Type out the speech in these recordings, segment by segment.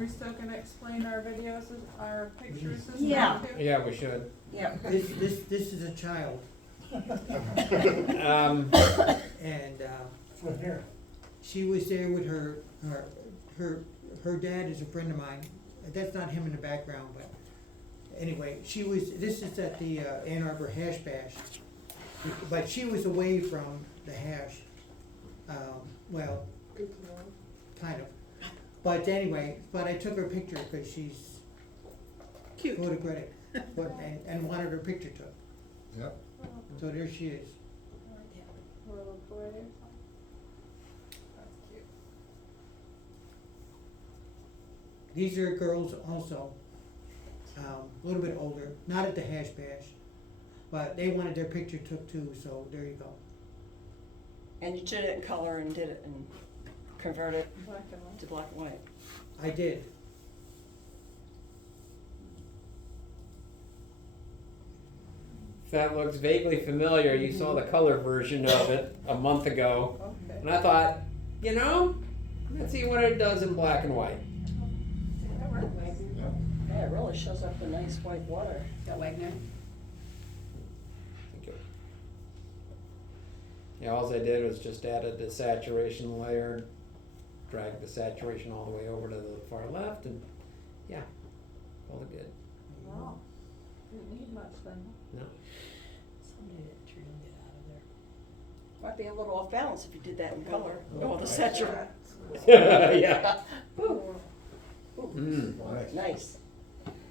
We still gonna explain our videos, our pictures as Yeah. well too? Yeah, we should. Yeah. This is a child, Um, and, she was there with her dad is a friend of mine. That's not him in the background, but anyway, this is at the Ann Arbor Hash Bash. But she was away from the hash, well, kind of. But anyway, but I took her picture because she's Cute. photogenic, and wanted her picture took. Yep. So there she is. Little boy or something. That's cute. These are girls also, a little bit older, not at the hash bash, but they wanted their picture took too, so there you go. And you did it in color and did it and converted Black and white. to black and white. I did. if that looks vaguely familiar, you saw the color version of it a month ago. Okay. And I thought, let's see what it does in black and white. That works. Yeah, it really shows up the nice white water. Got Wagner? Thank you. Yeah, all I did was just added the saturation layer, dragged the saturation all the way over to the far left, and yeah, all good. Wow. Didn't need much then. No. Someday that tree will get out of there. Might be a little off balance if you did that in color. Oh, Oh, the nice. saturation. Yeah. Ooh, Mm, Nice. nice.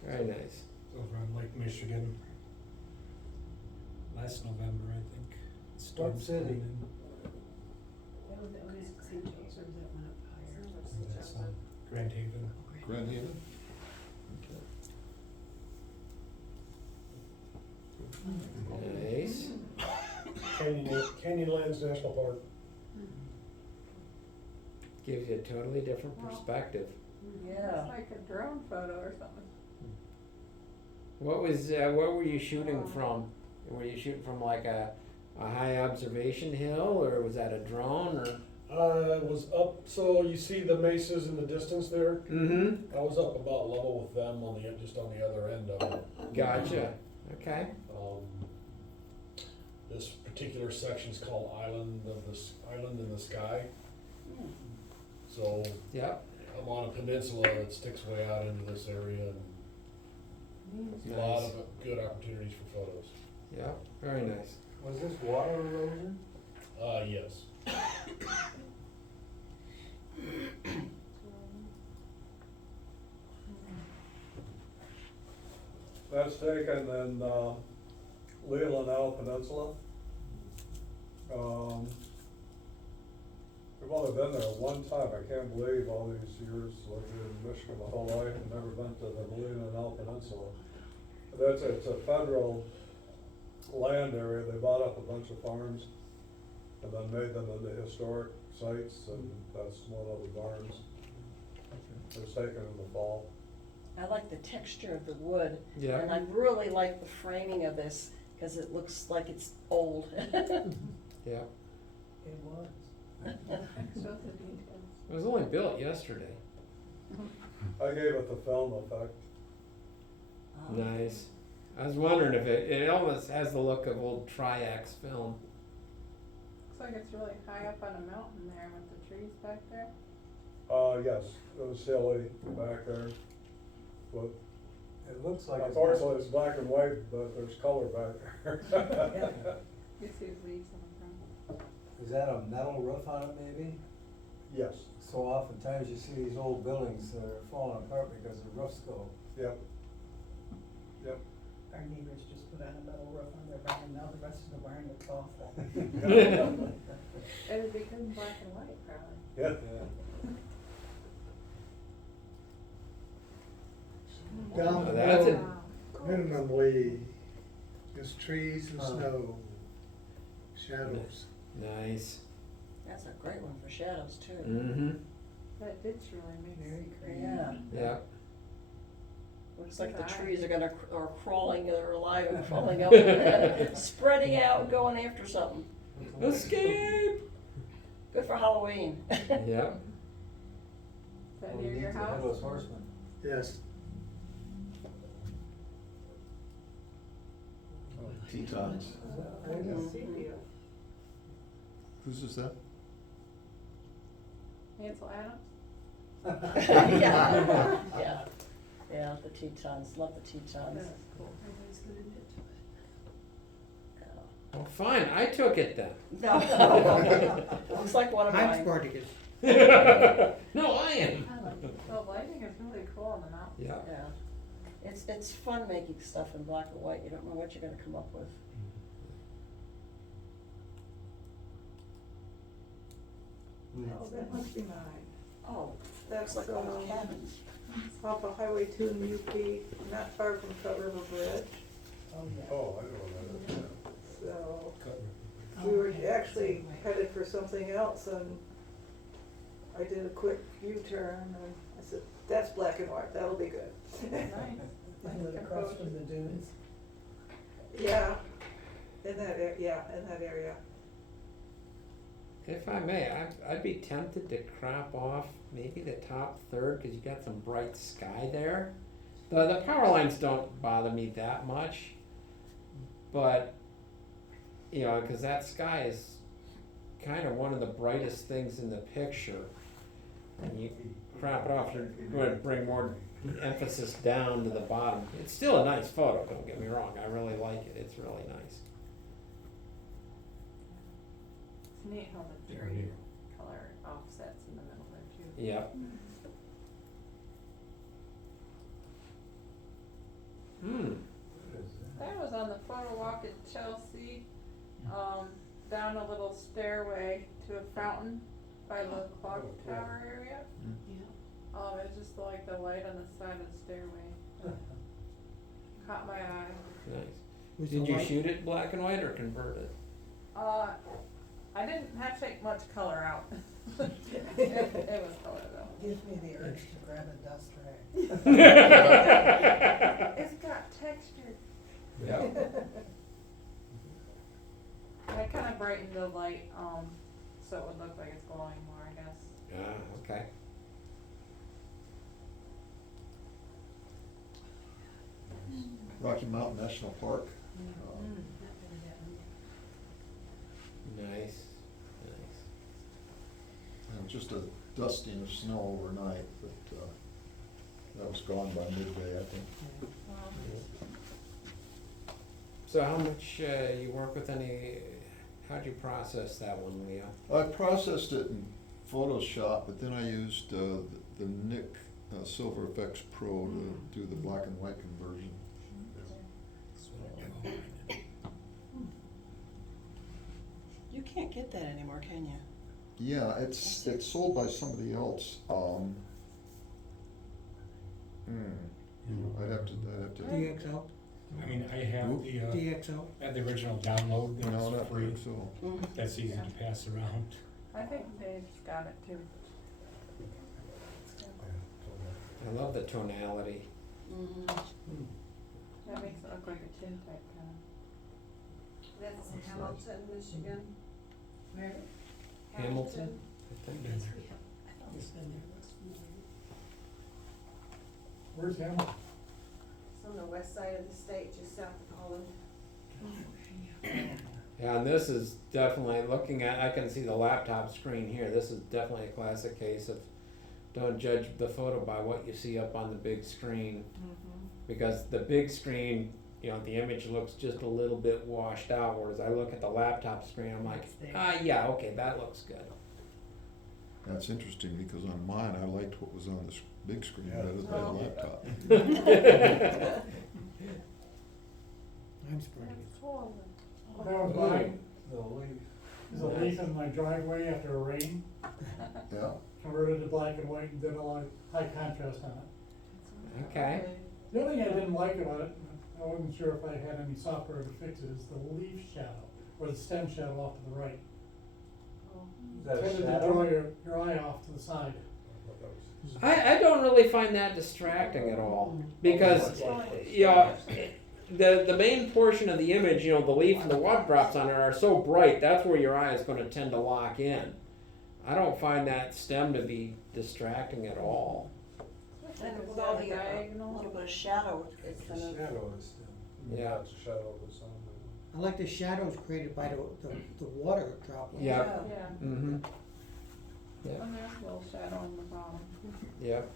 very nice. Over on Lake Michigan. Last November, I think. Storms city? coming in. That was St. Joe's, or was that one up higher? That's Grand Haven. Grand Haven? Nice. Canyonlands National Park. Gives you a totally different perspective. Yeah. It's like a drone photo or something. What were you shooting from? Were you shooting from like a high observation hill, or was that a drone, or? It was up, so you see the mesas in the distance there? Mm-hmm. I was up about level with them just on the other end of it. Gotcha. Okay. This particular section's called Island in the Sky. Hmm. So Yep. I'm on a peninsula that sticks way out into this area, and there's a lot Nice. of good opportunities for photos. Yep. Very nice. Was this water erosion? Yes. That's taken in Leland Isle Peninsula. We've only been there one time. I can't believe all these years living in Michigan my whole life and never been to the Leland Isle Peninsula. It's a federal land area. They bought up a bunch of farms and then made them into historic sites, and that's one of the barns. It was taken in the fall. I like the texture of the wood. Yeah. And I really like the framing of this, because it looks like it's old. Yeah. It was. Shows the details. It was only built yesterday. I gave it the film effect. Nice. I was wondering if it almost has the look of old Triax film. Looks like it's really high up on a mountain there with the trees back there. Yes, it was hilly back there, but It looks like it's. unfortunately it's black and white, but there's color back there. You see his leaves on the ground. Is that a metal roof on it maybe? Yes, So oftentimes you see these old buildings that are falling apart because the roofs go. yep, yep. Our neighbors just put on a metal roof on their barn, now the rest of the barn looks awful. It'd be good in black and white probably. Yeah. Down Oh, that's it. below, minimally, just trees and snow, shadows. Nice. That's a great one for shadows too. Mm-hmm. That ditch really makes Very it creative. Yeah, Yeah. looks like the Good eye. trees are crawling, or alive and crawling up, and spreading out and going after something. Escape. Good for Halloween. Yeah. that Well, near we need your the house? Headless Horseman. Yes. Tetons. I didn't see you. Whose is that? Ansel Adams? Yeah, yeah, yeah, the Tetons, love the Tetons. That's cool. Well, fine, I took it then. No, looks like one of I'm mine. Spartacus. No, I am. The lighting is really cool on the mountain. Yeah. Yeah, it's fun making stuff in black and white, you don't know what you're gonna come up with. Oh, that must be mine. Oh, That's looks like one of the cabins. off of Highway 2 in UP, not far from Cut River Bridge. Oh, yeah. Oh, I know what that is, yeah. So Cut we were actually headed for something else, and I did a quick U-turn, and I said, that's black and white, that'll be good. Nice. Isn't it across from the dunes? Yeah, in that area. If I may, I'd be tempted to crop off maybe the top third, cause you got some bright sky there. The power lines don't bother me that much, but, you know, cause that sky is kinda one of the brightest things in the picture. And you crop it off, you're going to bring more emphasis down to the bottom. It's still a nice photo, don't get me wrong, I really like it, it's really nice. It's neat how the Very tree neat. color offsets in the middle there too. Yep. Hmm. What is that? That was on the photo walk at Chelsea, down a little stairway to a fountain by the clock Oh, cool. tower area. It's just like the light on the side of the stairway. Caught my eye. Nice. Was Did the you light- shoot it black and white or converted? I didn't have to take much color out. It was color though. Gives me the urge to grab a dust rag. It's got texture. Yeah. I kinda brightened the light, so it would look like it's glowing more, I guess. Ah, okay. Rocky Mountain National Park. Nice. Nice. Just a dusting of snow overnight, but that was gone by midday, I think. So how much, you work with how'd you process that one, Leo? I processed it in Photoshop, but then I used the Nik Silver FX Pro to do the black and white conversion. You can't get that anymore, can you? Yeah, it's sold by somebody else. I'd have to. DXL, I mean, I have the, DXL. I have the original download, No, that's not free, so. that's easy to pass around. I think Dave's got it too. I love the tonality. Mm-hmm. That makes it look like a tintype kinda. That's in Hamilton, Michigan. Where? Hamilton? Where's Hamilton? It's on the west side of the state, just south of Holland. Yeah, and this is definitely, looking at, I can see the laptop screen here, this is definitely a classic case of don't judge the photo by what you see up on the big screen. Because the big screen, you know, the image looks just a little bit washed out, whereas I look at the laptop screen, I'm like, yeah, okay, that looks good. That's interesting because on mine, I liked what was on the big screen Yeah. better than the laptop. I'm Spartacus. That's cool. That was mine. The leaf. There's a leaf in my driveway after a rain, Yeah. converted to black and white and did a lot of high contrast on it. Okay. The only thing I didn't like about it, I wasn't sure if I had any software to fix it, is the leaf shadow, or the stem shadow off to the right. Is that a Tended to shadow? draw your eye off to the side. I don't really find that distracting at all, because, you know, the main portion of the image, you know, the leaf and the water drops on it are so bright, that's where your eye is gonna tend to lock in. I don't find that stem to be distracting at all. And with all the, Diagonal. little bit of shadow, it's The kind of, shadow is still. Yeah. That's a shadow of the sun. I like the shadows created by the water droplets. Yeah. Yeah, Mm-hmm, and there's a little shadow on the bottom. yep,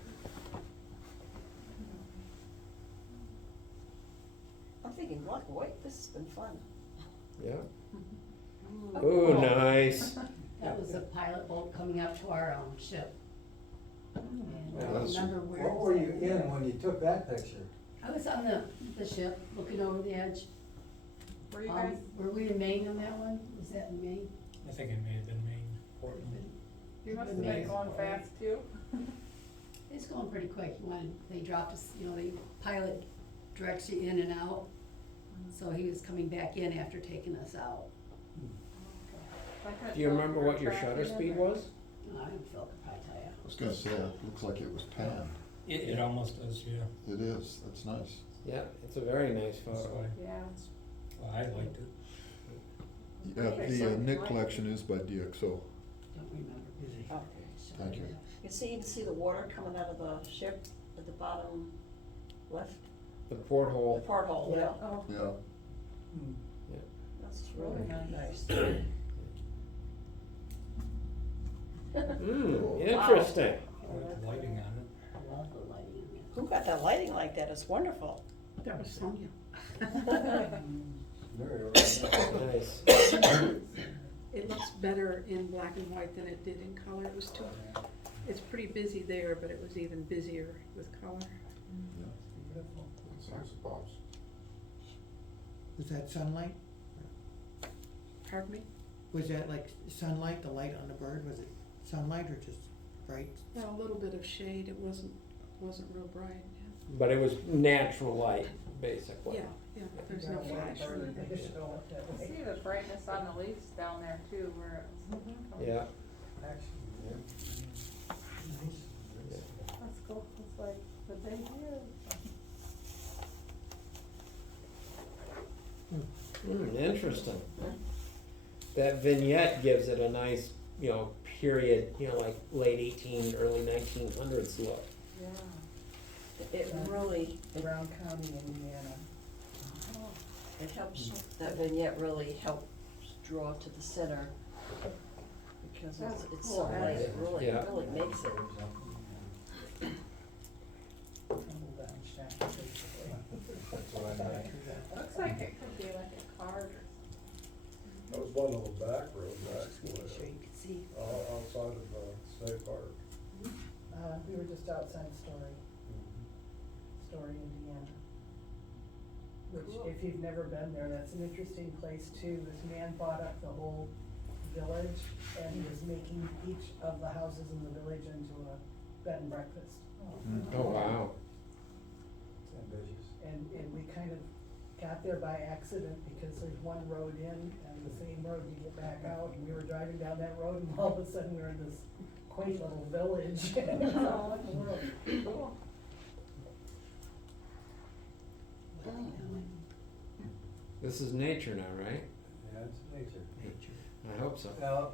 I'm thinking black and white, this has been fun. yep. Oh, Ooh, nice. That was a pilot boat coming up to our ship. And I Well, that's- remember where. What were you in when you took that picture? I was on the ship, looking over the edge. Were you guys, Were we in Maine on that one? Was that in Maine? I think it may have been Maine, Portland. you must have been going fast too? It's going pretty quick. They dropped us, the pilot directs you in and out. So he was coming back in after taking us out. I couldn't Do you tell if remember were what your tracking shutter it speed or- was? I don't feel could probably tell you. I was gonna say, it looks like it was panned. It almost does, yeah. It is, that's nice. Yeah, it's a very nice That's photo. why, Yeah. well, I liked it. Yeah, the Nick collection is by DxO. Don't remember. Oh. Thank you. You can see the water coming out of the ship at the bottom left, The the porthole, porthole, yeah. Oh, Yeah, That's really nice. interesting. I like the lighting on it. I love the lighting in there. Who got that lighting like that? It's wonderful. That was Sonia. Very original. Nice. It looks better in black and white than it did in color. It was too, it's pretty busy there, but it was even busier with color. Was that sunlight? Pardon me? Was that like sunlight, the light on the bird? Was it sunlight or just bright? Well, a little bit of shade. It wasn't real bright. But it was natural light, basically. Yeah, there's no flash. I see the brightness on the leaves down there too, where it was. Yeah, Actually, That's cool, it's like the day here. interesting. That vignette gives it a nice, period, like late early 1900s look. Yeah. It really, Brown County, Indiana. it helps, that vignette really helps draw it to the center. Because That's it's cool, so light, it really, Yeah. really makes it. that's what I meant. Looks like it could be like a card or That was one of the back roads, actually, Sure you can see. outside of the state park. We were just outside Story, Indiana. Which, Cool. if you've never been there, that's an interesting place too. This man bought up the whole village and he was making each of the houses in the village into a bed and breakfast. Oh, wow. It's ambitious. And we kind of got there by accident because there's one road in and the same road you get back out. And we were driving down that road and all of a sudden we were in this quaint little village. Oh, what in the world? Cool. This is nature now, right? Yeah, it's nature. I hope so. Now,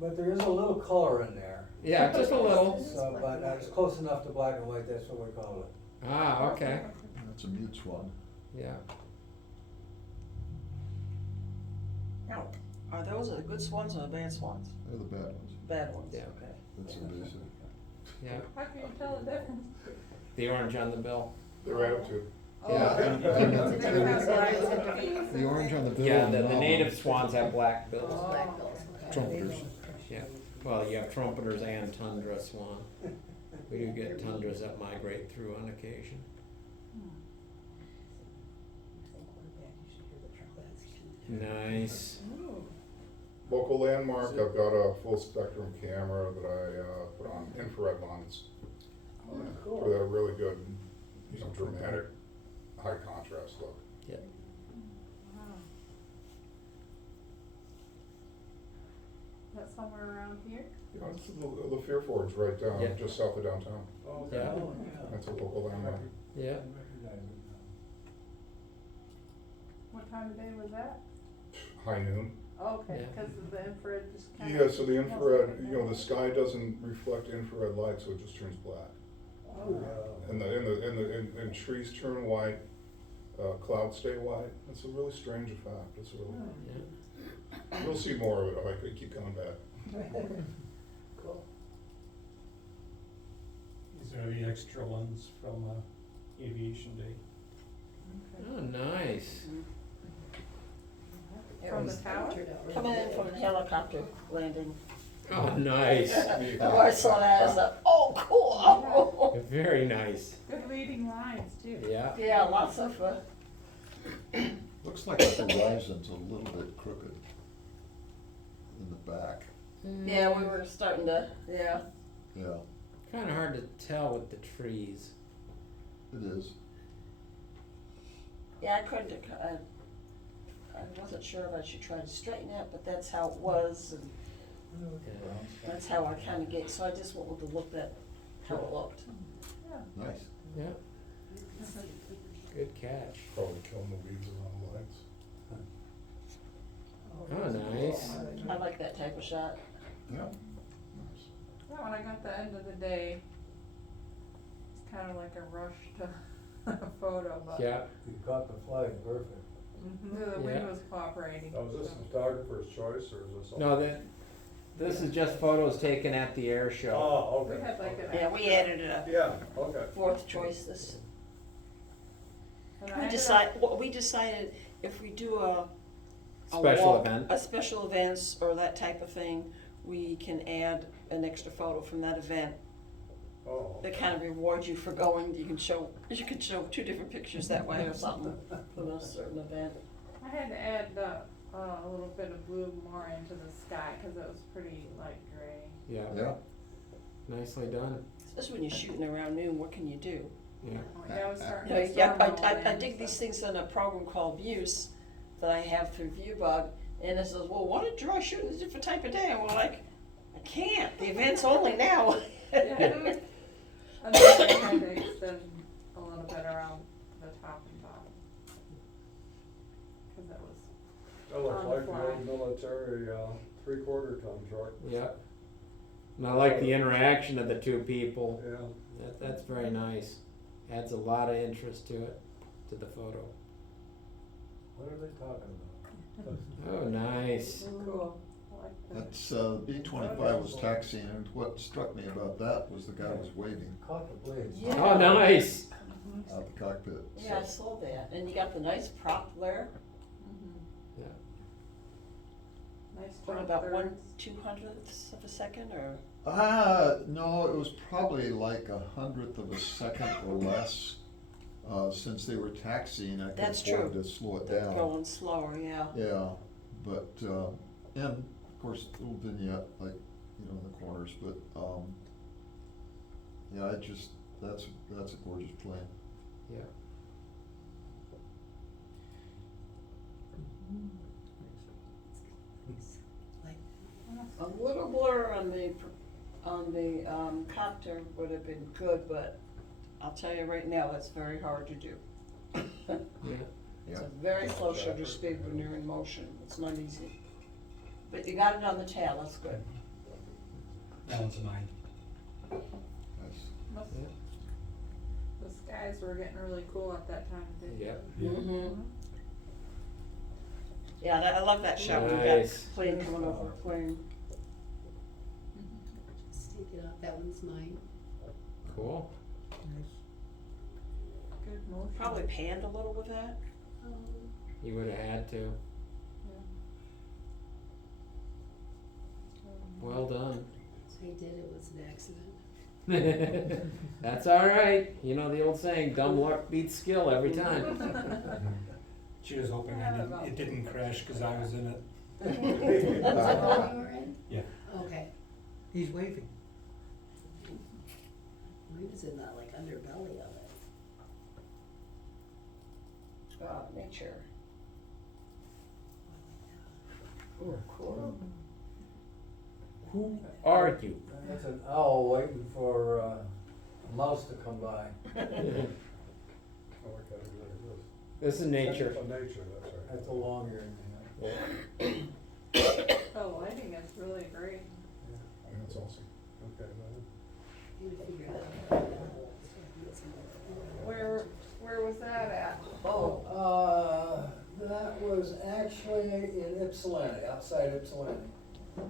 but there is a little color in there. Yeah, just a little. So, but it's close enough to black and white, that's what we call it. Ah, okay. that's a mute swan. Yeah. Now, are those the good swans or the bad swans? They're the bad ones. Bad ones, Yeah. okay. That's what they say. Yeah. How can you tell the difference? The orange on the bill. The rattletail. Oh, Yeah. they have black bees. The orange on the bill. Yeah, and the knob. native swans have black bills. Black bills, okay. Trumpeters. Yeah. Well, you have trumpeters and tundra swan. We do get tundras that migrate through on occasion. Nice. Local landmark, I've got a full spectrum camera that I put on infrared lens. For that really good, dramatic, high contrast look. Yeah. Wow. Is that somewhere around here? This is the Fear Forge right down, Yeah. just south of downtown. Oh, Yeah. Oh, yeah. That's a local landmark. Yeah. I recognize it now. What time of day was that? High noon. Okay, Yeah. because of the infrared just kind of. Yeah, so the infrared, you know, the sky doesn't reflect infrared light, so it just turns black. Oh, yeah. And trees turn white, clouds stay white. It's a really strange effect. It's really, Yeah. you'll see more of it if I could keep coming back. Cool. These are the extra ones from Aviation Day. Oh, nice. It From was the tower? Turned out really coming in good. from a helicopter landing. Oh, nice. Oh, I saw that, I was like, oh, cool. Very nice. Good leading lines too. Yeah. Yeah, lots of, Looks like the horizon's a little bit crooked in the back. yeah, we were starting to, yeah. Yeah, Kind of hard to tell with the trees. it is. Yeah, I couldn't, I wasn't sure if I should try to straighten it, but that's how it was, and that's how I kinda get, so I just went with the look that, how it looked. Nice. Yeah. Good catch. Probably killing the weeds around the lights. Oh, nice. I like that type of shot. Yeah. Yeah, when I got the end of the day, it's kind of like a rush to a photo, but. Yeah. You caught the flag perfect. The wind Yeah. was cooperating. Now, is this so. the photographer's choice, or is this? No, this is just photos taken at the air show. Oh, We okay. had like an. Yeah, we added a Yeah, okay. fourth choice this. and I We ended we decided if we do a Special walk- event. a special events or that type of thing, we can add an extra photo from that event. Oh. That kind of rewards you for going, you can show 2 different pictures that way or something from a certain event. I had to add a little bit of blue more into the sky, cause it was pretty light gray. Yeah. Yeah. Nicely done. Especially when you're shooting around noon, what can you do? Yeah. Yeah, it was starting You know, to yeah, storm I rolling dig in, these so. things in a program called Views that I have through Viewbug, and it says, well, why don't you try shooting a different type of day? And we're like, I can't, the event's only now. Yeah. And then I tried to extend a little bit around the top and bottom. Cause it was, That looks On the like the fly. old military, 3/4 ton truck. Yeah. And I like the interaction of the two people. Yeah. That's very nice. Adds a lot of interest to it, to the photo. What are they talking about? Oh, nice. cool. I like that. That's, B-25 was taxiing, and what struck me about that was the guy was waving Caught the blades. Yeah. Oh, nice. out the cockpit. Yeah, I saw that, and you got the nice prop there, Yeah. Nice what jump about thirds. 1/200th of a second, or? No, it was probably like 100th of a second or less. Since they were taxiing, I could That's afford true. to slow it They're down. going slower, yeah. Yeah, but, and of course, a little vignette, like, you know, in the corners, but, yeah, that's a gorgeous plane. Yeah. A little blur on the copter would have been good, but I'll tell you right now, it's very hard to do. Yeah. It's Yeah. a very slow shutter speed when you're in motion, it's not easy. But you got it on the tail, that's good. That one's mine. Nice. Must- Yeah. The skies were getting really cool at that time too. Yeah. Mm-hmm. Yeah, I love that shot, we got Nice. plane coming over, plane. Just take it off, that one's mine. Cool. Good motion. Probably panned a little with that. You would have had to. Well done. I did, it was an accident. That's all right. You know the old saying, dumb luck beats skill every time. She was hoping it didn't crash because I was in it. Is that the one you were in? Yeah. Okay. He's waving. Mine was in the like underbelly of it. Nature. Oh, cool. Who are you? That's an owl waiting for a mouse to come by. Oh, okay, there it is. This is nature. Oh, nature, that's right. That's a long ear. Yeah. Ypsilanti, outside Ypsilanti. I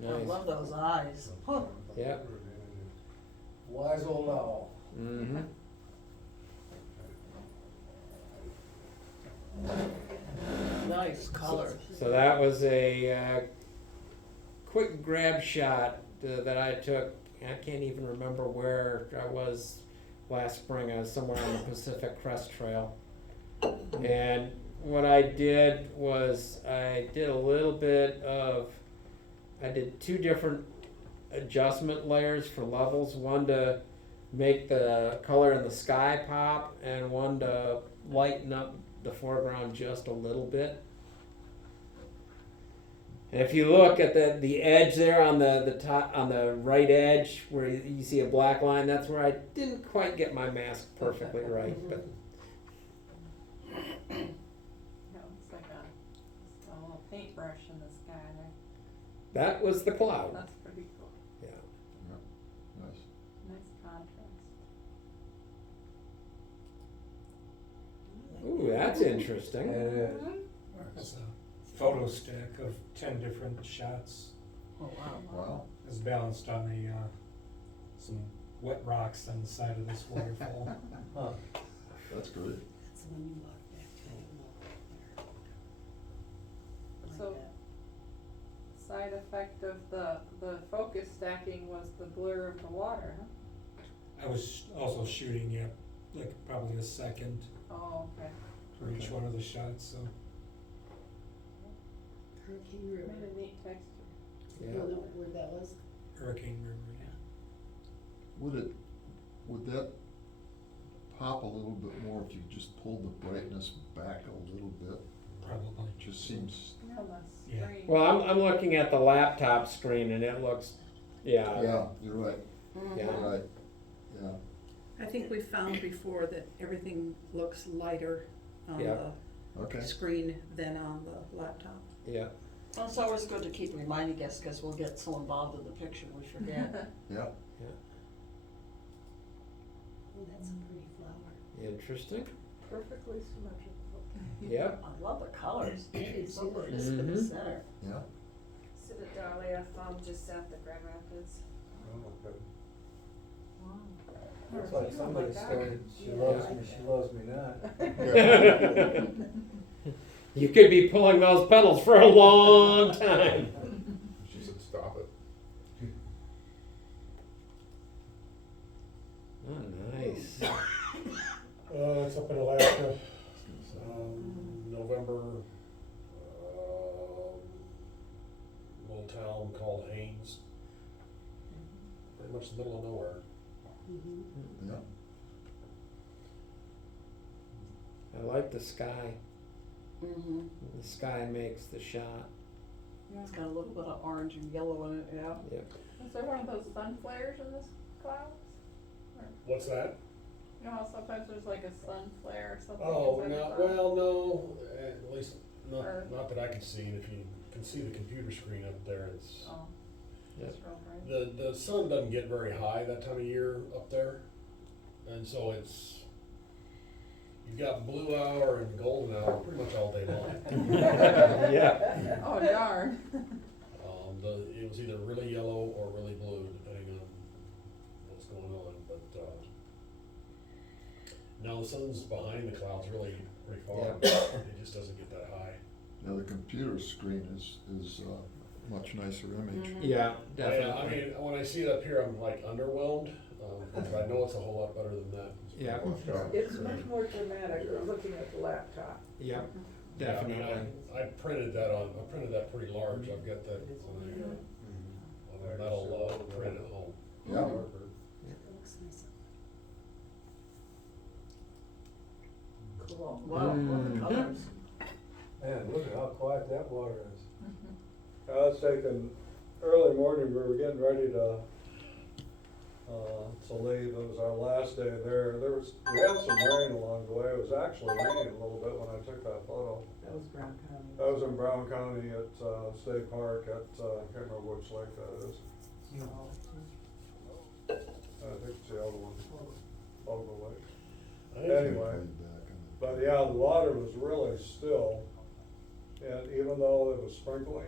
Nice. love those eyes. Huh. Yep. Wise old owl. Mm-hmm. Nice colors. So that was a quick grab shot that I took. I can't even remember where I was last spring. I was somewhere on the Pacific Crest Trail. And what I did was I did a little bit of, I did two different adjustment layers for levels. One to make the color in the sky pop and one to lighten up the foreground just a little bit. And if you look at the edge there on the top, on the right edge where you see a black line, that's where I didn't quite get my mask perfectly right. But Yeah, it's like a little paintbrush in the sky there. that was the cloud. That's pretty cool. Yeah. Nice. Nice contrast. Ooh, that's interesting. It is. It's a photo stack of 10 different shots. Oh, wow. Wow. It's balanced on the, some wet rocks on the side of this waterfall. Huh. That's great. That's the one you walk back to, like So- that. Side effect of the focus stacking was the blur of the water, huh? I was also shooting, yeah, like probably a second Oh, okay. for each one of the shots, so. Hurricane River. Made a neat texture. You Yeah. don't know where that was? Hurricane River, yeah. Would that pop a little bit more if you just pulled the brightness back a little bit? Probably. It just seems, On the Yeah. screen. Well, I'm looking at the laptop screen and it looks, yeah. yeah, you're right, Yeah. you're right, yeah. I think we found before that everything looks lighter on Yeah. Okay. the screen than on the laptop. Yeah. Well, it's always good to keep reminding us, because we'll get so involved in the picture, we forget. Yeah. Oh, that's a pretty flower. Interesting. Perfectly symmetrical. Yep. I love the colors. It's so Mhm. crisp in the Mhm. center. Yeah. Sedalia farm just south of Grand Rapids. Oh, okay. Wow. Looks like somebody started, she loves me not. You could be pulling those pedals for a long time. She said, stop it. Oh, nice. It's up in Alaska, November, little town called Haines. Pretty much the middle of nowhere. Mm-hmm. Yeah. I like the sky. Mm-hmm. The sky makes the shot. It's got a little bit of orange and yellow in it, yeah. Yep. Is there one of those sun flares in this clouds? Or, What's that? you know how sometimes there's like a sun flare or something? Oh, inside the no, cloud? well, no, at least Or- not that I can see, and if you can see the computer screen up there, it's, Oh, Yep. it's real bright. the sun doesn't get very high that time of year up there, and so it's, you've got blue hour and golden hour pretty much all day long. Yeah. Oh, darn. It was either really yellow or really blue, depending on what's going on, but, no, the sun's behind the clouds really pretty far. Yeah. It just doesn't get that high. Yeah, the computer screen is much nicer image. Mhm. Yeah, I definitely. mean, when I see it up here, I'm like underwhelmed, but I know it's a whole lot better than that. Yeah. It's much more dramatic than looking at the laptop. Yep. Yeah, I mean, Definitely. I printed that pretty large, I've got that on a metal, print at home. Yeah. It looks nice. Cool. Wow, love the Mhm. colors. Man, look at how quiet that water is. Mm-hmm. I was taking, early morning, we were getting ready to leave. It was our last day there. We had some rain along the way. It was actually raining a little bit when I took that photo. That was Brown County. That was in Brown County at, State Park at, I can't remember which lake that is. I think it's the other one, Bogle Lake. I think Anyway, Way back on the- but yeah, the water was really still. And even though it was sprinkling,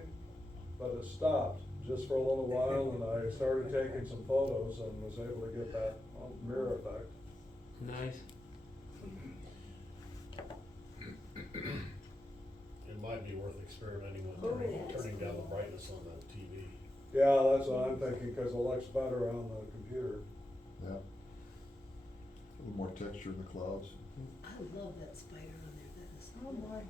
but it stopped just for a little while, and I started taking some photos and was able to get that mirror effect. Nice. It might be worth experimenting with Oh, yes. turning down the brightness on the TV. Yeah, that's what I'm thinking, cause it looks better on the computer. Yeah. A little more texture in the clouds. I love that spider on there, that is. Oh, boy.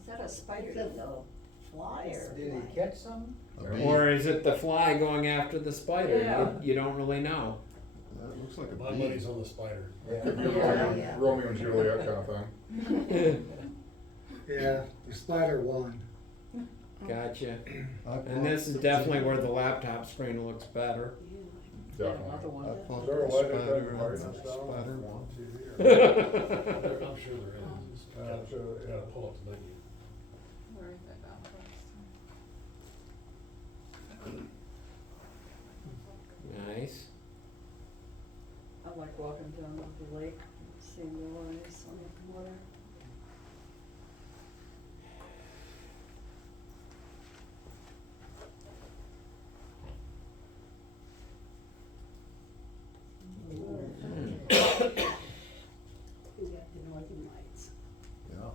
Is that a spider, It's a- no, fly or? Did he catch some? A bee. Or is it the fly going after the spider? Yeah. You don't really know. That looks like a My bee. money's on the spider. Could be a Yeah, yeah. Romeo and Juliet kind of thing. Yeah, the spider won. Gotcha. I And this is definitely where the laptop screen looks better. Definitely. Another one. I thought Is there a the way to spider turn the and brightness the down spider on one. TV? Or- I'm sure there is. Just Yeah, gotta- sure, yeah. Gotta pull up the menu. Where is that down first? Nice. I like walking down the lake, seeing the lights on the water. We got the northern lights. Yeah.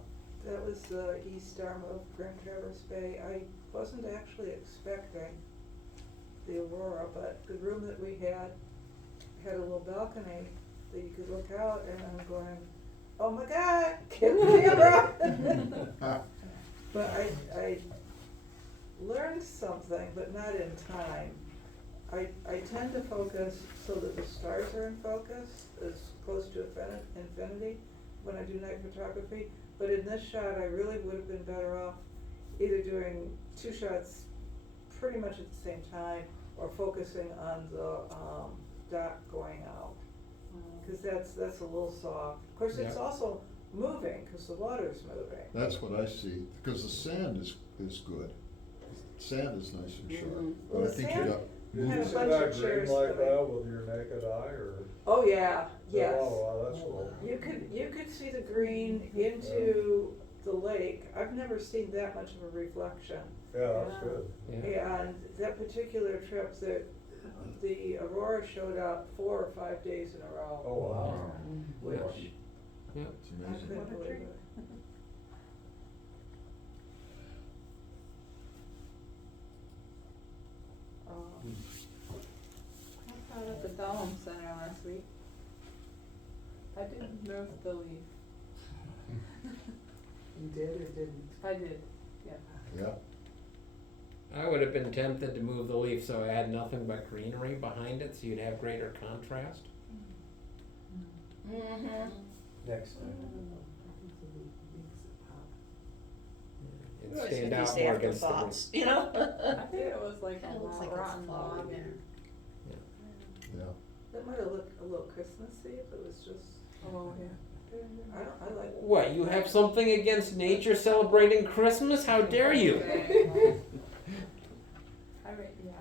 That was the east arm of Grand Traverse Bay. I wasn't actually expecting the aurora, but the room that we had a little balcony that you could look out, and I'm going, oh my God, get the camera! But I learned something, but not in time. I tend to focus so that the stars are in focus, as close to infinity, when I do night photography. But in this shot, I really would have been better off either doing two shots pretty much at the same time, or focusing on the dot going out. Cause that's a little soft. Of course, it's Yeah. also moving, cause the water's moving. That's what I see, because the sand is good. Sand is nice and sharp, Mhm. but I Well, the think you sand- got. Did Had you a see bunch that of green chairs like put in. that with your naked eye, or? Oh, yeah, yes. Oh, wow, that's cool. You could see the green into the lake. I've never seen that much of a reflection. Yeah, that's good. Yeah. And that particular trip, the aurora showed up 4 or 5 days in a row. Oh, wow. Which Yeah. It's I amazing. couldn't believe it. I was out at the Bellum Center last week. I didn't move the leaf. You did or didn't? I did, yeah. Yeah, I would have been tempted to move the leaf so it had nothing but greenery behind it, so you'd have greater contrast. Mm-hmm. Next time. It'd stand out more against the roof. You know? I think it was like Kinda looks like rotten it's log. falling there. yeah. It might have looked a little Christmassy if it was just. Oh, yeah. I like. What, you have something against nature celebrating Christmas? How dare you? I mean, yeah.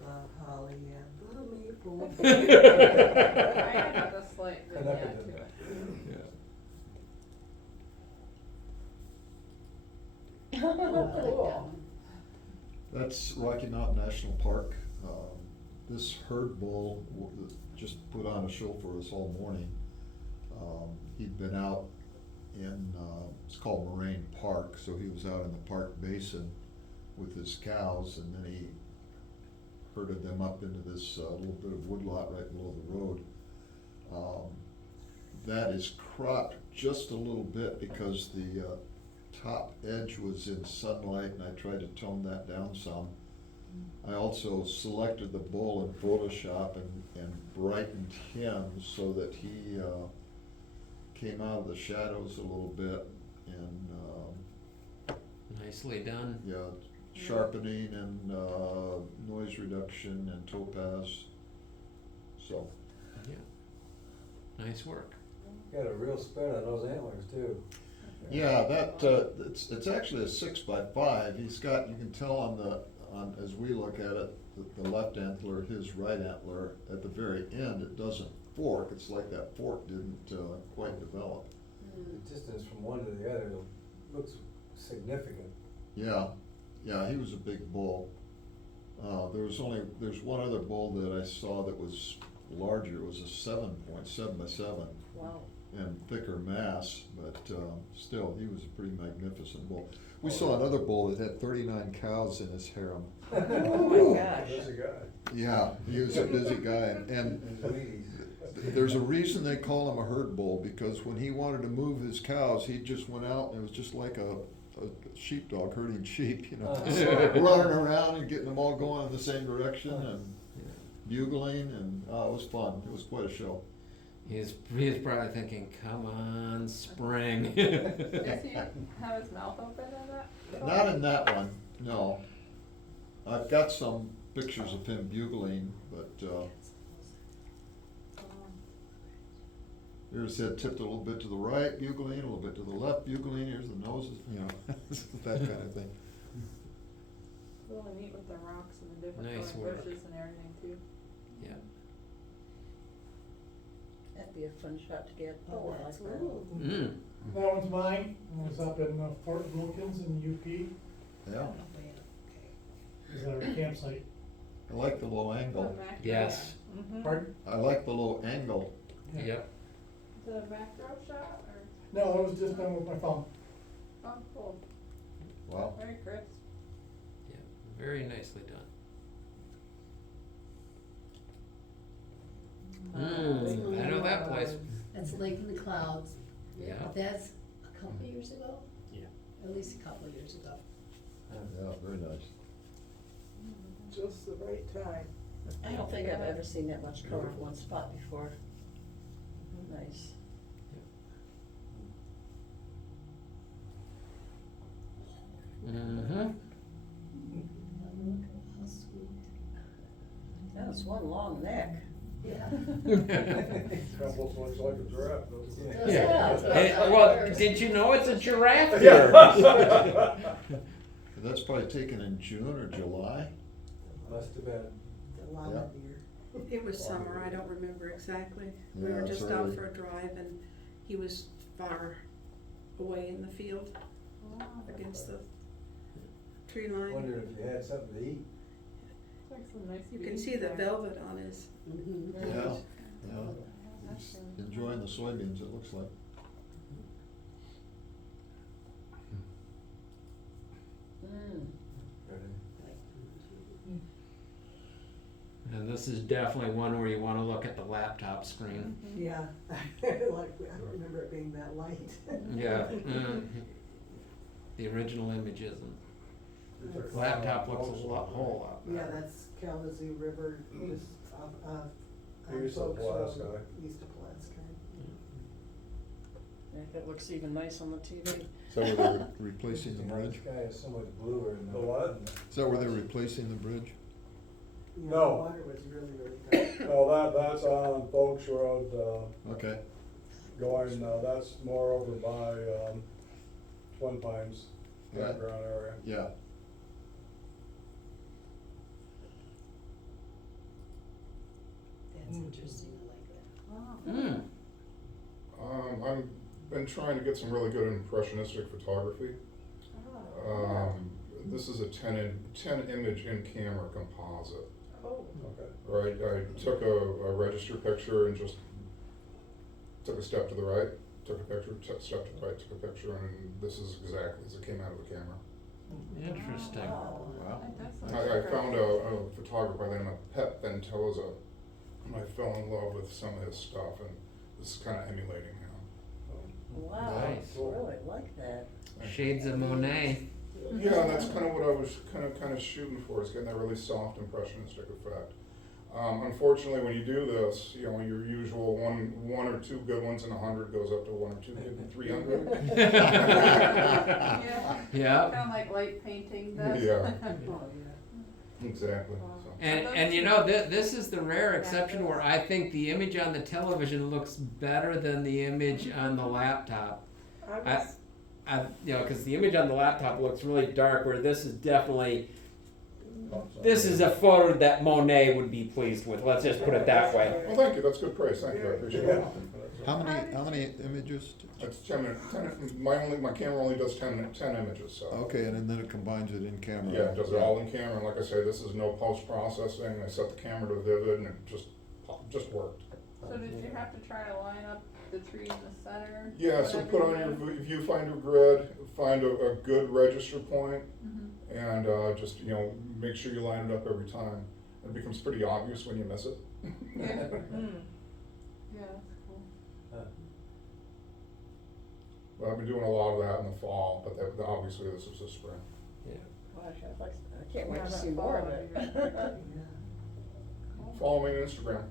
The holly and the maple. I have a slight vignette to it. Oh, I like that one. That's Rocky Mountain National Park. This herd bull just put on a show for us all morning. He'd been out in, it's called Moraine Park, so he was out in the park basin with his cows, and then he herded them up into this little bit of woodlot right below the road. That is cropped just a little bit because the top edge was in sunlight, and I tried to tone that down some. I also selected the bull in Photoshop and brightened him so that he came out of the shadows a little bit, and Nicely done. yeah, sharpening and noise reduction and topaz. So Yeah. Nice work. Got a real spread on those antlers too. yeah, that it's actually a 6x5. He's got, you can tell on as we look at it, the left antler, his right antler, at the very end, it doesn't fork. It's like that fork didn't quite develop. The distance from one to the other looks significant. Yeah, yeah, he was a big bull. There's one other bull that I saw that was larger, it was a 7.7 by 7. Wow. And thicker mass, but still, he was a pretty magnificent bull. We saw another bull that had 39 cows in his harem. Oh my gosh. Busy guy. Yeah, he was a busy guy, and there's a reason they call him a herd bull, because when he wanted to move his cows, he just went out and it was just like a sheepdog herding sheep, you know, running around and getting them all going in the same direction and bugling, and it was fun. It was quite a show. He's probably thinking, come on, spring. Does he have his mouth open in that? Not in that one, no. I've got some pictures of him bugling, but here's his head tipped a little bit to the right, bugling, a little bit to the left, bugling, here's the nose, you know, that kind of thing. Really neat with the rocks and the different Nice colored work. bushes and everything too. Yeah. That'd be a fun shot to get. Oh, I that's like that. cool. Mm. That one's mine, it was up in Fort Wilkins in UP, Yeah, is our campsite. I like the low angle. Yes. Mhm. Pardon? I like the low angle. Yep. Is it a macro shot or? No, it was just done with my phone. Oh, cool. Wow. Very crisp. Yeah. Very nicely done. I know that place. That's Lake in the Clouds. Yeah. That's a couple of years ago? Yeah. At least a couple of years ago. Yeah, very nice. Just the right time. I don't think I've ever seen that much color in one spot before. Nice. Mm-hmm. Look how sweet. That was one long neck. Yeah. Almost looks like a giraffe, doesn't it? Yeah. Yeah. Hey, well, did you know it's a giraffe Yeah. here? That's probably taken in June or July. Must have been. It was summer, I don't remember exactly. We Yeah, were it's just out early. for a drive and he was far away in the field against the tree line. Wondered if you had something to eat. You can see the velvet on his. Mhm. Yeah, yeah. He's enjoying the soybeans, it looks like. Mm. And this is definitely one where you want to look at the laptop screen. Yeah, like, I don't remember it being that light. Yeah. The original image isn't. Laptop looks a whole lot better. Yeah, that's Kalamazoo River, just, East of folks Pulaski. from east of Pulaski. Yeah, that looks even nice on the TV. Is that where they're replacing the The bridge? sky is so much bluer than The what? Is that where they're replacing the bridge? Yeah, No. the water was really dark. No, that's on Folks Road, Okay, going, that's more over by, Twin Pines Yeah. campground area. yeah. That's interesting, I like that. Mm. I've been trying to get some really good impressionistic photography. This is a 10 image in-camera composite. Oh, Okay. Right, I took a register picture and just took a step to the right, took a picture, step to the right, took a picture, and this is exactly as it came out of the camera. Interesting. Wow. I found a photographer by the name of Pep Ventosa, and I fell in love with some of his stuff, and this is kind of emulating him. Wow, Nice. really like that. Shades of Monet. Yeah, that's kind of what I was kind of shooting for, is getting that really soft impressionistic effect. Unfortunately, when you do this, you know, your usual one or two good ones in 100 goes up to 1 or 2 good in 300. Yeah. Yeah. Kinda like light painting does. Yeah. Exactly. So. And you know, this is the rare exception where I think the image on the television looks better than the image on the laptop. You know, because the image on the laptop looks really dark, where this is definitely, this is a photo that Monet would be pleased with. Let's just put it that way. Well, thank you. That's good praise. Thank you. I appreciate it. How many images? It's 10 minutes, my camera only does 10 images, so. Okay, and then it combines it in camera. Yeah, it does it all in camera, and like I say, this is no post-processing, I set the camera to vivid, and it just worked. So did you have to try to line up the tree in the center? Yeah, so put on your viewfinder grid, find a good register point, and just, make sure you line it up every time. It becomes pretty obvious when you miss it. Yeah. Yeah, that's cool. But I've been doing a lot of that in the fall, but obviously this is the spring. Gosh, I can't wait to see more of it. Follow me on Instagram,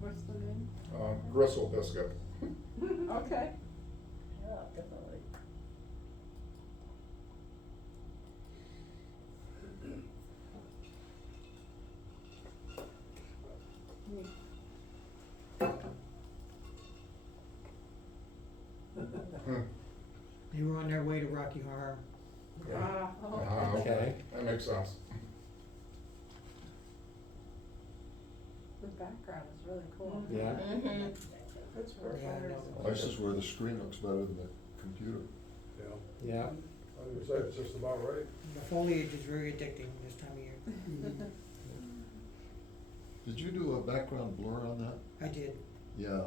What's the name? Gristle Biscuit. Okay. Yeah, definitely. They were on their way to Rocky Horror. Okay. That makes sense. The background is really cool. Yeah. That's perfect. Yeah, I know. This is where the screen looks better than the computer. Yeah, Yeah. I would say it's just about right. The foliage is very addicting this time of year. Did you do a background blur on that? I did. Yeah.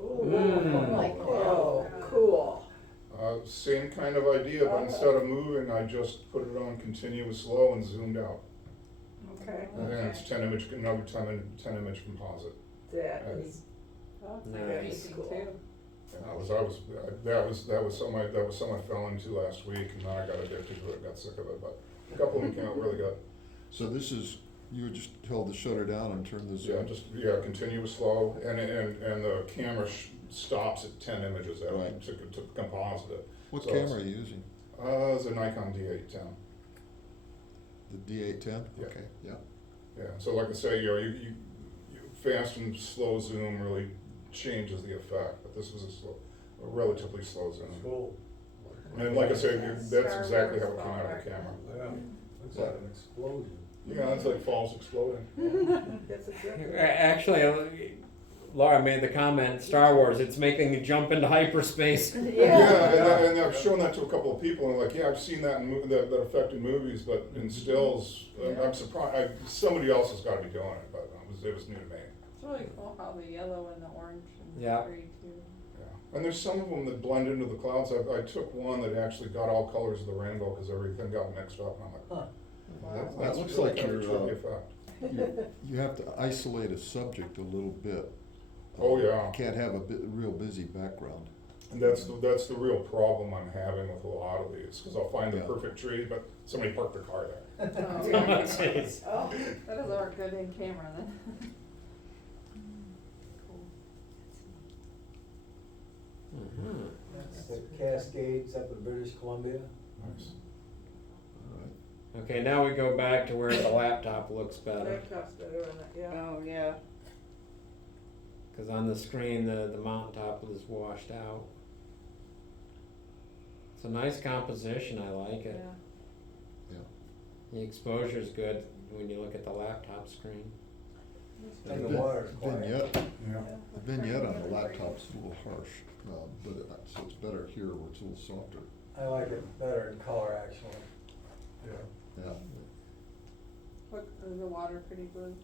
Oh, cool. Same kind of idea, but instead of moving, I just put it on continuous slow and zoomed out. Okay. And then it's 10 image composite. That Uh, is That's Nice. amazing Cool. too. That was something I fell into last week, and then I got addicted to it, got sick of it, but a couple of them came out really good. So this is, you just held the shutter down and turned the zoom? Continuous slow, and the camera stops at 10 images out Right. to composite it. What So camera are you using? It's a Nikon D810. The D810? Yeah. Okay, yeah. Yeah, so like I say, you fast and slow zoom really changes the effect, but this was a relatively slow zoom. It's cool. And like I say, that's exactly how it came out of the camera. Yeah, looks like an explosion. Yeah, it's like falls exploding. That's exactly. Actually, Laura made the comment, Star Wars, it's making you jump into hyperspace. Yeah, and I've shown that to a couple of people, and like, yeah, I've seen that in that effect in movies, but in stills, I'm surprised. Somebody else has got to be doing it, but it was new to me. It's really cool how the yellow and the orange and Yeah. the green too. Yeah, and there's some of them that blend into the clouds. I took one that actually got all colors of the rainbow because everything got mixed up, and I'm like, That that's looks really like kind of a you're, trippy effect. You have to isolate a subject a little bit. Oh, yeah. You can't have a real busy background. And that's the real problem I'm having with a lot of these, because I'll find the Yeah. perfect tree, but somebody parked their car there. Jeez. Oh, that doesn't work good in camera then. Mhm. That's the Cascades up in British Columbia. Nice. All right. Okay, now we go back to where the laptop looks better. Laptop's better on it, yeah. Oh, yeah. Cause on the screen, the mountaintop is washed out. It's a nice composition, I like it. Yeah. The exposure's good when you look at the laptop screen. And the water's quiet. Vignette, Yeah. the vignette on the laptop's a little harsh, so it's better here where it's a little softer. I like it better in color, actually. Yeah. Yeah. What, is the water pretty good?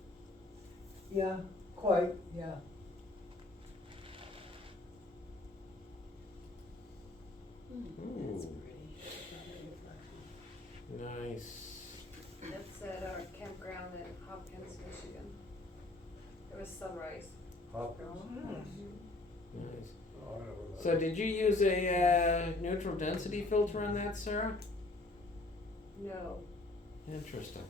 Yeah, quite, yeah. Ooh, nice. It's at our campground in Hopkins, Michigan. It was sunrise. Hopkins. Nice. Oh, I know where that So is. did you use a neutral density filter on that, Sarah? No. Interesting.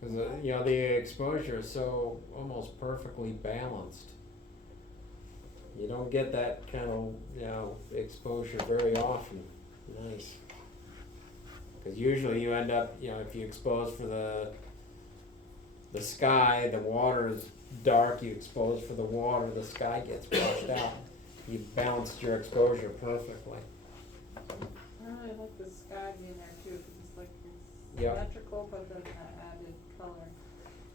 Because the exposure is so almost perfectly balanced. You don't get that kind of exposure very often. Nice. Because usually you end up if you expose for the sky, the water is dark. You expose for the water, the sky gets washed out. You balanced your exposure perfectly. I really like the sky being there too, 'cause it's like Yep. symmetrical, but then that added color.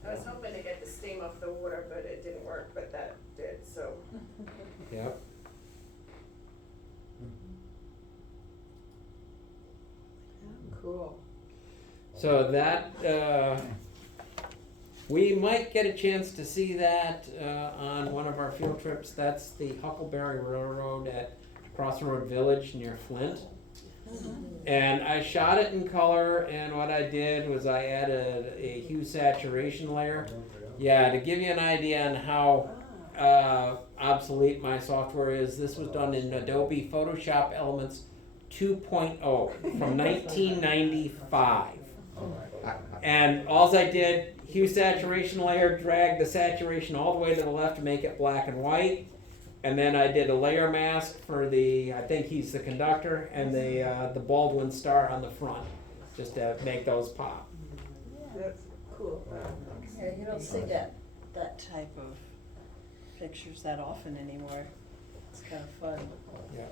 I was hoping to get the steam off the water, but it didn't work, but that did, so. Yep. Cool. So that, we might get a chance to see that on one of our field trips. That's the Huckleberry Railroad at Crossroad Village near Flint. And I shot it in color, and what I did was I added a hue saturation layer. Yeah, to give you an idea on how obsolete my software is, this was done in Adobe Photoshop Elements 2.0 from 1995. And alls I did, hue saturation layer, drag the saturation all the way to the left to make it black and white. And then I did a layer mask for the, I think he's the conductor, and the Baldwin star on the front, just to make those pop. That's cool. Yeah, you don't see that type of pictures that often anymore. It's kind of fun. Yeah.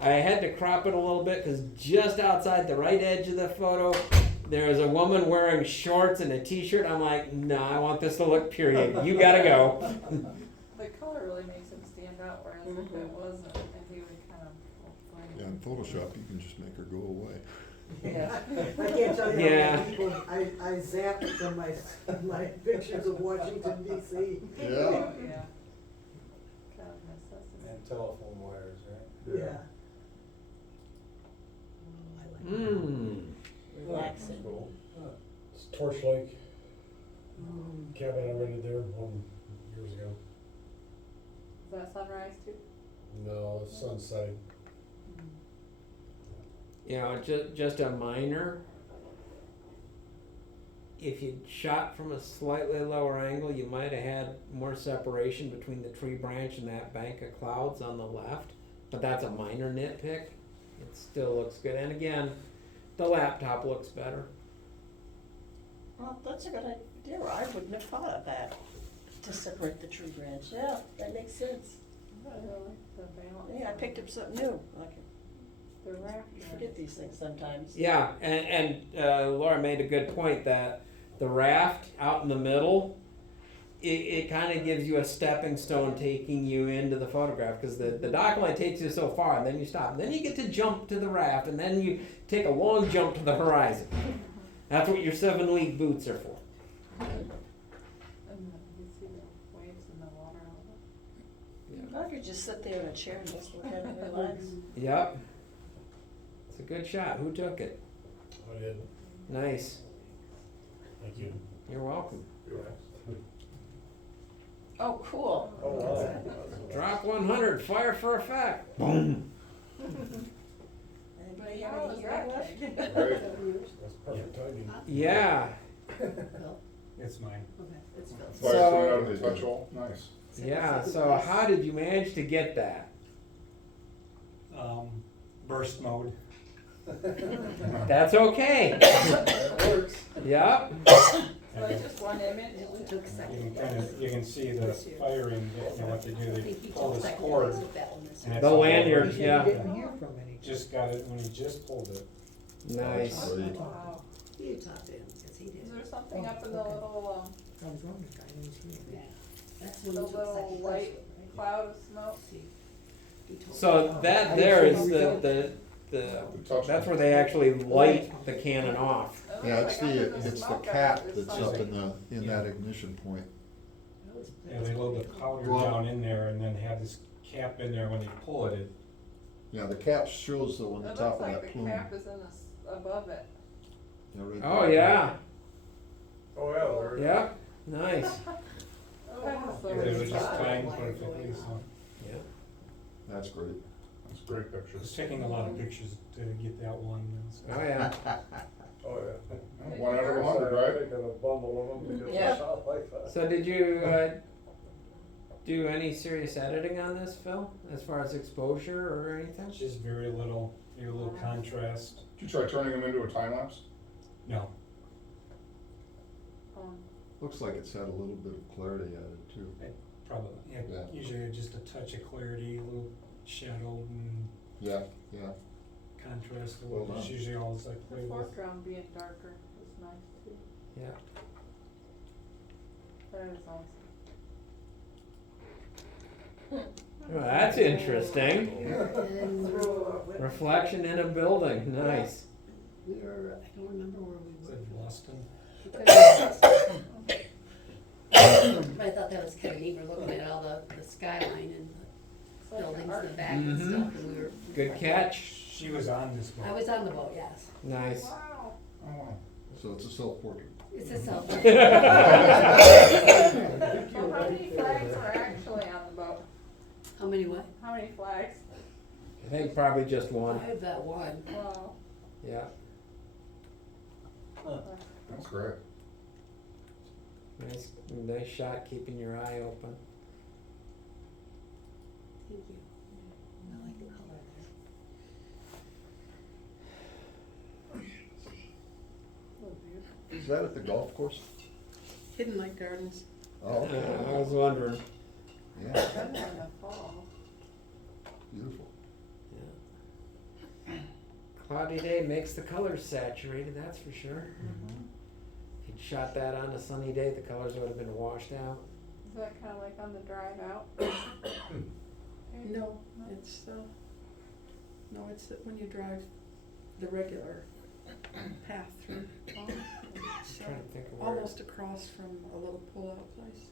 I had to crop it a little bit because just outside the right edge of the photo, there was a woman wearing shorts and a t-shirt. I'm like, no, I want this to look period. You gotta go. The color really makes him stand out, whereas if it wasn't, and he would kind of. Yeah, in Photoshop, you can just make her go away. Yeah, I can't tell you how Yeah. many people I zapped from my pictures of Washington DC. Yeah. Yeah. Kind of necessity. And telephone wires, right? Yeah. Mmm. Relaxing. Cool. It's Torch Lake cabin I rented there years ago. Is that sunrise too? No, it's sunsetting. You know, just a minor. If you shot from a slightly lower angle, you might have had more separation between the tree branch and that bank of clouds on the left. But that's a minor nitpick. It still looks good. And again, the laptop looks better. Well, that's a good idea. I wouldn't have thought of that, to separate the tree branch. Yeah, that makes sense. I really like the balance. Yeah, I picked up something new. The raft. You forget these things sometimes. Yeah, and Laura made a good point that the raft out in the middle, it kind of gives you a stepping stone taking you into the photograph, because the dock line takes you so far and then you stop. And then you get to jump to the raft and then you take a long jump to the horizon. That's what your 7-league boots are for. And you see the waves in the water on it. I could just sit there in a chair and just look at it and relax. Yep. It's a good shot. Who took it? I did. Nice. Thank you. You're welcome. Oh, cool. Oh, wow. Drop 100, fire for effect. Boom. Anybody have How any was hearing that left? thing? That's perfect timing. Yeah. It's mine. Okay, it's Phil's. Fire So- coming out of the touch hole, nice. Yeah, so how did you manage to get that? Burst mode. That's okay. That works. Yep. So it's just one image? It took a second. You can see the firing, you know, what they do, I they think he pull took this second cord. with that one this and time. it's The all lanyard, over. yeah. Didn't hear from any. Just got it when he just pulled it. Nice. Great. Wow. You talked to him, because he Is did. there something up in the little, I was wondering, I didn't see Yeah, it. that's the when he took little second. white cloud of smoke? See, he told me. So that there is the touch that's where they actually light the cannon off. It Yeah, looks it's like under the smoke, I cap thought there's that's up something. in that ignition point. That was- Yeah, they load the powder Well- down in there and then have this cap in there when they pull it, Yeah, the cap shows on the It top looks of like that the plume. cap is in above it. Yeah, right Oh there. yeah. Oh, yeah, there. Yep. Nice. Oh, wow. it was just timed perfectly, so. Yeah. That's great. That's great I pictures. was taking a lot of pictures to get that one. so. Oh yeah. Oh, yeah. 1 out of 100, right? Taking a bundle of them to get Yeah. a shot like that. So did you do any serious editing on this, Phil, as far as exposure or anything? Just very little contrast. Did you try turning them into a time lapse? No, Looks like it's had a little bit of clarity added too. probably, yeah, Yeah. usually just a touch of clarity, a little shadow and Yeah, yeah. contrast, Well that's done. usually all it's like The play with. foreground being darker is nice too. Yeah. That is awesome. Well, that's interesting. And Reflection in a building, nice. we were, I don't remember where we Is were. it Boston? We couldn't remember. But I thought that was kind of neat, we're looking at all the skyline and It's the like buildings in art. the back and Mhm. stuff, and we were. Good catch. She was on this boat. I was on the boat, yes. Nice. Wow. Oh, So it's a self-portrait. It's a cell So phone. how many flags were actually on the boat? How many what? How many flags? I think probably just I one. had that one. Wow. Yeah. that's great. Nice shot keeping your eye open. Thank you. I like the color there. Is that at the golf course? Hidden Lake Gardens. Oh, I okay. was wondering. Yeah, Been there in the fall. beautiful. Cloudy day makes the colors saturated, that's for sure. If you'd shot that on a sunny day, the colors would have been washed out. Is that kinda like on the drive out? No, it's, no, it's when you drive the regular path through. It's, Trying to think of where. almost across from a little pull-out place.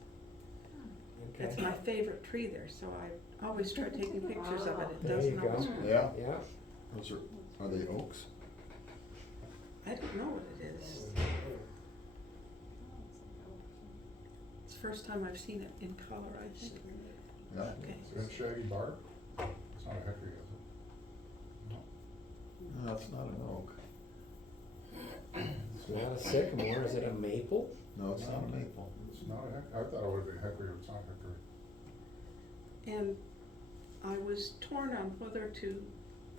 It's Okay. my favorite tree there, so I always try taking pictures of it. It There doesn't you go. always. Yeah, Yeah. those are they oaks? I don't know what it is. It's the first time I've seen it in color, I think. Yeah. Okay. Is that shaggy bark? It's not a hickory, is it? No, it's not an oak. It's not a sycamore, is it a maple? No, it's not a maple. It's not a hickory. I thought it would be hickory, but it's not hickory. And I was torn on whether to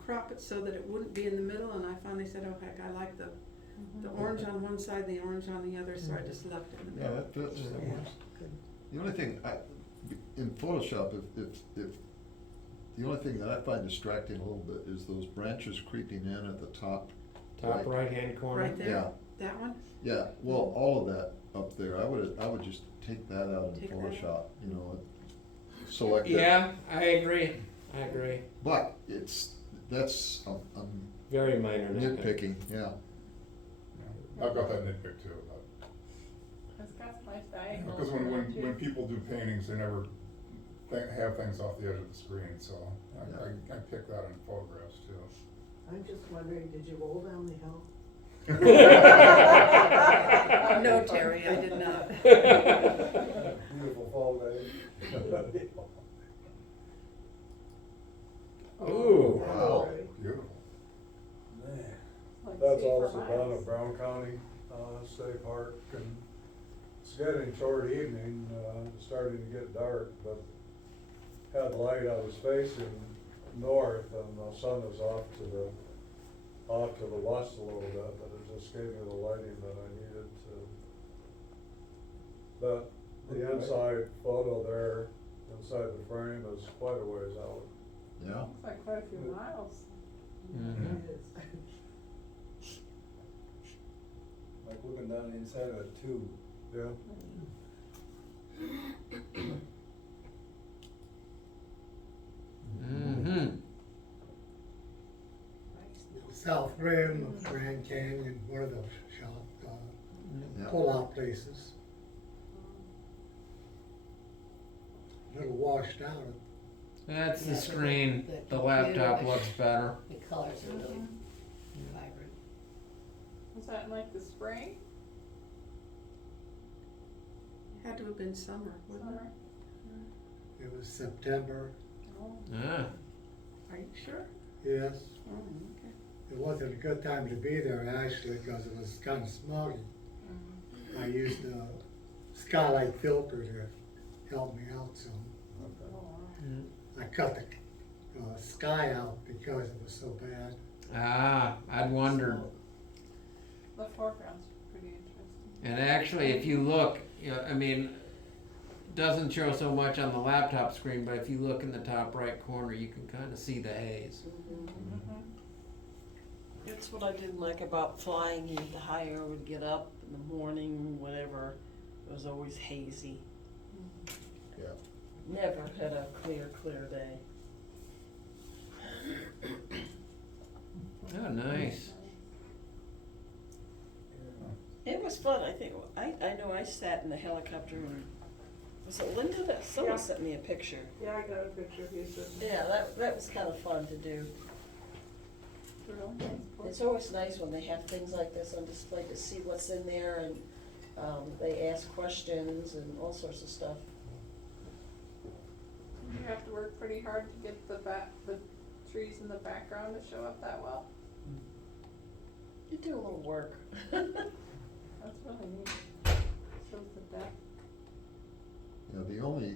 crop it so that it wouldn't be in the middle, and I finally said, oh heck, I like the orange on one side, the orange on the other, so I just left it in the Yeah, middle. that fits. The only thing, in Photoshop, if, the only thing that I find distracting a little bit is those branches creeping in at the top. Top right-hand corner. Right there, Yeah. that one? Yeah, well, all of that up there, I would just take that out in Take that out. Photoshop, you know, select it. Yeah, I agree. But that's, I'm Very minor nitpick. nitpicking, yeah. I've got that nitpick too, but. It's got some nice diagonals. Because in there, when too. people do paintings, they never have things off the edge of the screen, so I pick that in photographs too. I'm just wondering, did you roll down the hill? No, Terry, I did not. Beautiful fall day. Ooh. Wow. Beautiful. Like That's see for also done miles. at Brown County, State Park, and it's getting toward evening, starting to get dark, but had light, I was facing north, and the sun was off to the west a little bit, but it just gave me the lighting that I needed to. But the inside photo there, inside the frame, is quite a ways out. Yeah. Looks like quite a few miles. Mhm. It is. Like looking down the inside of a tube. Yeah. Mm-hmm. South Rim of Grand Canyon, one of those Yeah. pull-out places. A little washed out. That's the Yeah, but screen. the The laptop computer- looks better. The colors are really vibrant. Was that in like the spring, Had to have been summer, wouldn't it? summer? It was September, Oh. Ah. Are you sure? yes. Oh, okay. It wasn't a good time to be there actually, because it was kind of smoggy. I used a skylight filter to help me out some. Oh, wow. I cut the sky out because it was so bad. Ah, I'd wondered. The foreground's pretty interesting. And actually, if you look, you know, I mean, it doesn't show so much on the laptop screen, but if you look in the top right corner, you can kind of see the haze. Mm-hmm. That's what I didn't like about flying. The higher I would get up in the morning, whatever, it was always hazy. Yeah. Never had a clear day. Oh, nice. It was fun, I think. I know I sat in the helicopter and, was it Linda that, someone Yeah. sent me a picture. Yeah, I got a picture of you sitting. Yeah, that was kind of fun to do. Really? It's always nice when they have things like this on display to see what's in there and, they ask questions and all sorts of stuff. You have to work pretty hard to get the trees in the background to show up that well. You do a little work. That's really neat. Shows the depth. Yeah, the only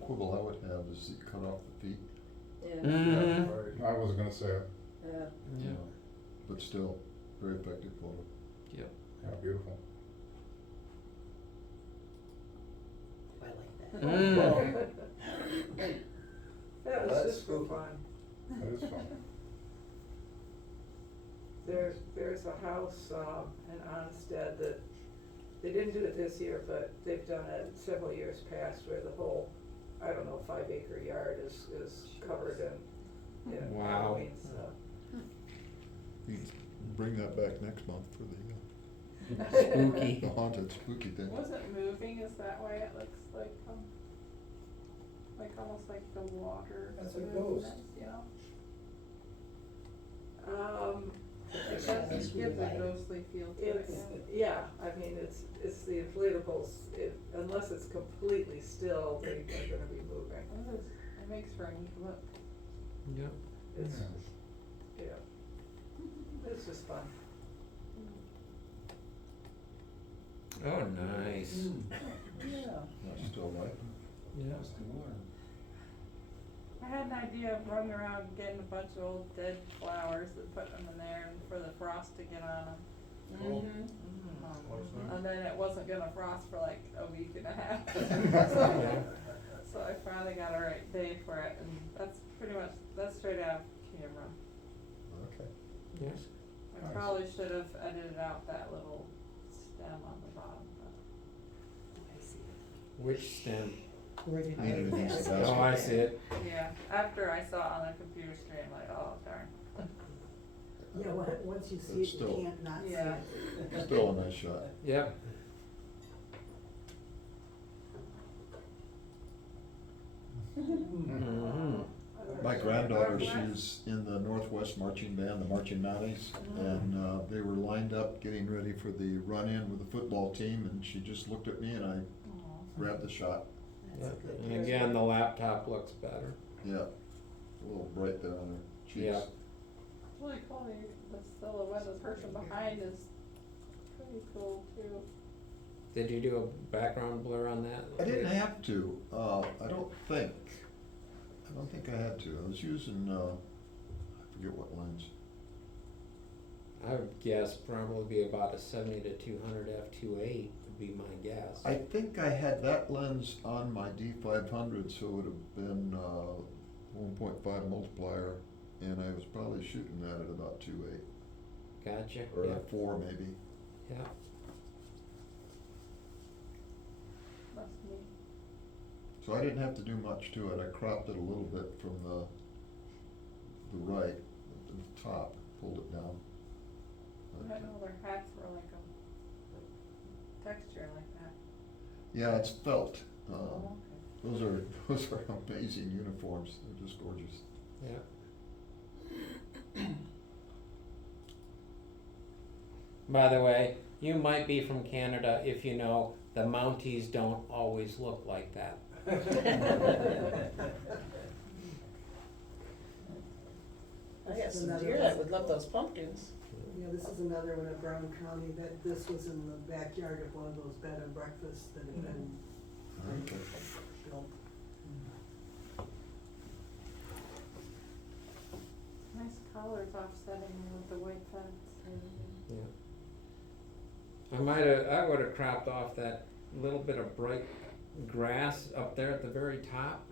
quibble I would have is you cut off the feet, Yeah. Mm-hmm. I was gonna say it. Yeah. Yeah. but still, very effective photo. Yep. Yeah, beautiful. I like that. Mm. That was That's just for spooky. fun. That is fun. There's a house, in Onstead that, they didn't do it this year, but they've done it several years past where the whole, 5-acre yard is covered in Wow. Halloween stuff. You can bring that back next month for Spooky. the haunted spooky thing. Was it moving? Is that why it looks like almost like the water? That's a movement, ghost. You know? It It does give a ghostly feel to it, It's, yeah. it's the inflatables, unless it's completely still, they're gonna be moving. It makes for a neat look. Yep. It's, yeah. It's just fun. Oh, nice. Yeah. That's still right. Yeah. I had an idea of running around getting a bunch of old dead flowers and putting them in there and for the frost to get on them. Mm-hmm. And then it wasn't gonna frost for like a week and a half. So I finally got a right day for it, and that's straight out of camera. Okay. Yes. I Nice. probably should have edited out that little stem on the bottom, I see it. Which stem? Right in Leave it in there. the Oh, I basket. see it. but, yeah, after I saw it on the computer screen, I'm like, oh darn. Yeah, once you see It's it, you still- can't not see Yeah. it. Still a nice shot. Yep. Mm-hmm. My granddaughter, she's in the Northwest Marching Band, the Marching Nannies, and they were lined up getting ready for the run-in with the football team, and she just looked at me and I grabbed the shot. That's Yep. good. And again, the laptop looks better. Yeah, a little bright there on her cheeks. Yeah. Really cool, the silhouette of the person behind is pretty cool too. Did you do a background blur on that? I didn't have to, I don't think I had to. I was using, I forget what lens. I would guess probably be about a 70 to 200 f2.8 would be my guess. I think I had that lens on my D500, so it would have been 1.5 multiplier, and I was probably shooting that at about 2.8 Gotcha. or Yeah. 4 maybe. Yeah. Must be. So I didn't have to do much to it. I cropped it a little bit from the right, the top, pulled it down. I didn't know their hats were like a texture like that. Yeah, it's felt. Oh, Those are amazing uniforms. They're just gorgeous. Yeah. By the way, you might be from Canada if you know the Mounties don't always look like that. I got some Another deer one. that would love those pumpkins. Yeah, this is another one of Brown County, that this was in the backyard of one of those bed and breakfasts that had been Okay. built. nice colors offsetting with the white fence. Yeah. I would have cropped off that little bit of bright grass up there at the very top.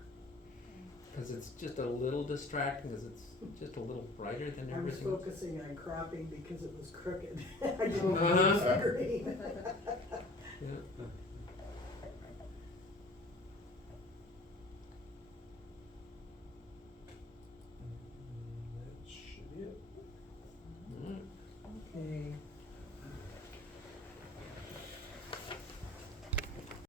cause it's just a little distracting, cause it's just a little brighter than I was everything else. focusing on cropping because it was crooked. I didn't Uh-huh. see green. Yeah.